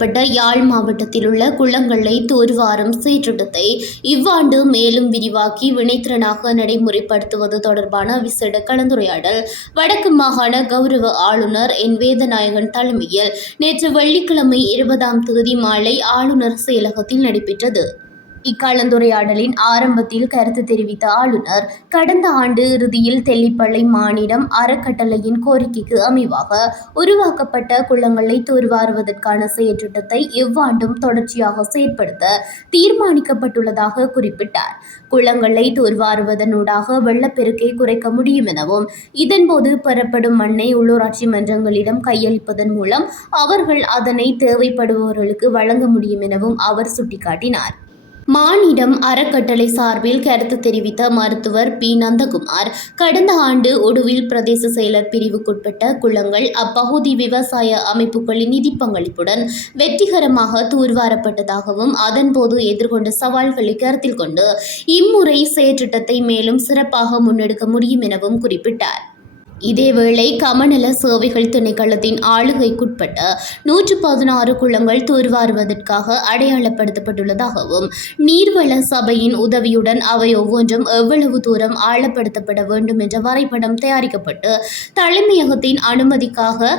தீர்மானிக்கப்பட்ட யாழ் மாவட்டத்தில் உள்ள குளங்களை தூர்வாரும் செயற்றிட்டத்தை இவ்வாண்டு மேலும் விரிவாக்கி வினைத்திறனாக நடைமுறைப்படுத்துவது தொடர்பான விசேட கலந்துரையாடல் வடக்கு மாகாண கௌரவ ஆளுநர் என் வேதநாயகன் தலைமையில் நேற்று வெள்ளிக்கிழமை 20ஆம் தேதி மாலை ஆளுநர் செயலகத்தில் நடைபெற்றது. இக்கலந்துரையாடலின் ஆரம்பத்தில் கருத்து தெரிவித்த ஆளுநர், கடந்த ஆண்டு இறுதியில் தெல்லிப்பளை மானிடம் அறக்கட்டளையின் கோரிக்கைக்கு அமைவாக உருவாக்கப்பட்ட குளங்களை தூர்வாருவதற்கான செயற்றிட்டத்தை இவ்வாண்டும் தொடர்ச்சியாக செயற்படுத்த தீர்மானிக்கப்பட்டுள்ளதாக குறிப்பிட்டார். குளங்களை தூர்வாருவதனூடாக வெள்ளப்பெருக்கை குறைக்க முடியும் எனவும், இதன்போது பெறப்படும் மண்ணை உள்ளூராட்சி மன்றங்களிடம் கையளிப்பதன் மூலம் அவர்கள் அதனை தேவைப்படுபவர்களுக்கு வழங்க முடியும் எனவும் அவர் சுட்டிக்காட்டினார். மானிடம் அறக்கட்டளை சார்பில் கருத்து தெரிவித்த மருத்துவர் பி. நந்தகுமார், கடந்த ஆண்டு உடுவில் பிரதேச செயலர் பிரிவுக்குட்பட்ட குளங்கள் அப்பகுதி விவசாய அமைப்புகளின் நிதி பங்களிப்புடன் வெற்றிகரமாக தூர்வாரப்பட்டதாகவும், அதன்போது எதிர்கொண்ட சவால்களை கருத்தில் கொண்டு இம்முறை செயற்றிட்டத்தை மேலும் சிறப்பாக முன்னெடுக்க முடியும் எனவும் குறிப்பிட்டார். இதேவேளை கமநல சேவைகள் திணைக்களத்தின் ஆளுகைக்குட்பட்ட 116 குளங்கள் தூர்வாருவதற்காக அடையாளப்படுத்தப்பட்டுள்ளதாகவும், நீர்வள சபையின் உதவியுடன் அவை ஒவ்வொன்றும் எவ்வளவு தூரம் ஆழப்படுத்தப்பட வேண்டும் என்ற வரைபடம் தயாரிக்கப்பட்டு தலைமையகத்தின் அனுமதிக்காக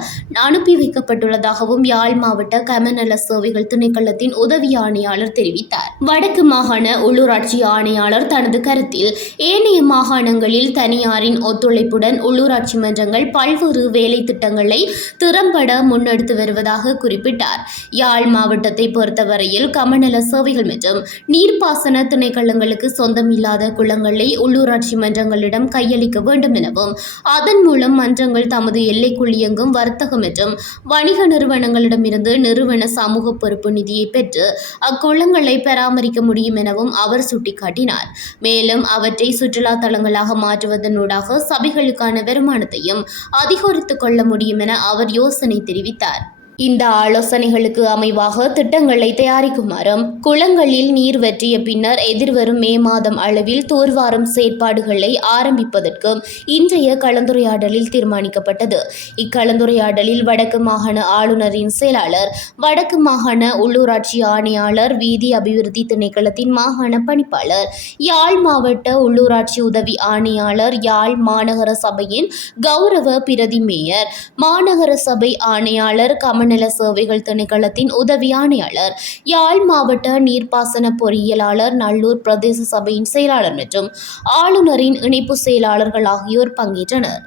அனுப்பி வைக்கப்பட்டுள்ளதாகவும் யாழ் மாவட்ட கமநல சேவைகள் திணைக்களத்தின் உதவி ஆணையாளர் தெரிவித்தார். வடக்கு மாகாண உள்ளூராட்சி ஆணையாளர் தனது கருத்தில், ஏனைய மாகாணங்களில் தனியாரின் ஒத்துழைப்புடன் உள்ளூராட்சி மன்றங்கள் பல்வேறு வேலை திட்டங்களை திறம்பட முன்னெடுத்து வருவதாக குறிப்பிட்டார். யாழ் மாவட்டத்தை பொறுத்தவரையில் கமநல சேவைகள் மற்றும் நீர்ப்பாசன திணைக்களங்களுக்கு சொந்தமில்லாத குளங்களை உள்ளூராட்சி மன்றங்களிடம் கையளிக்க வேண்டும் எனவும், அதன் மூலம் மன்றங்கள் தமது எல்லைக்குள் இயங்கும் வர்த்தக மற்றும் வணிக நிறுவனங்களிடமிருந்து நிறுவன சமூக பொறுப்பு நிதியை பெற்று அக்குளங்களை பராமரிக்க முடியும் எனவும் அவர் சுட்டிக்காட்டினார். மேலும் அவற்றை சுற்றுலா தலங்களாக மாற்றுவதனூடாக சபைகளுக்கான வருமானத்தையும் அதிகரித்துக் கொள்ள முடியும் என அவர் யோசனை தெரிவித்தார். இந்த ஆலோசனைகளுக்கு அமைவாக திட்டங்களை தயாரிக்குமாறும், குளங்களில் நீர் வற்றிய பின்னர் எதிர்வரும் மே மாதம் அளவில் தூர்வாரும் செயற்பாடுகளை ஆரம்பிப்பதற்கும் இன்றைய கலந்துரையாடலில் தீர்மானிக்கப்பட்டது. இக்கலந்துரையாடலில் வடக்கு மாகாண ஆளுநரின் செயலாளர், வடக்கு மாகாண உள்ளூராட்சி ஆணையாளர், வீதி அபிவிருத்தி திணைக்களத்தின் மாகாண பணிப்பாளர், யாழ் மாவட்ட உள்ளூராட்சி உதவி ஆணையாளர், யாழ் மாநகர சபையின் கௌரவ பிரதி மேயர், மாநகர சபை ஆணையாளர், கமநல சேவைகள் திணைக்களத்தின் உதவி ஆணையாளர், யாழ் மாவட்ட நீர்ப்பாசன பொறியியலாளர், நல்லூர் பிரதேச சபையின் செயலாளர் மற்றும் ஆளுநரின் இணைப்பு செயலாளர்கள் ஆகியோர் பங்கேற்றனர்.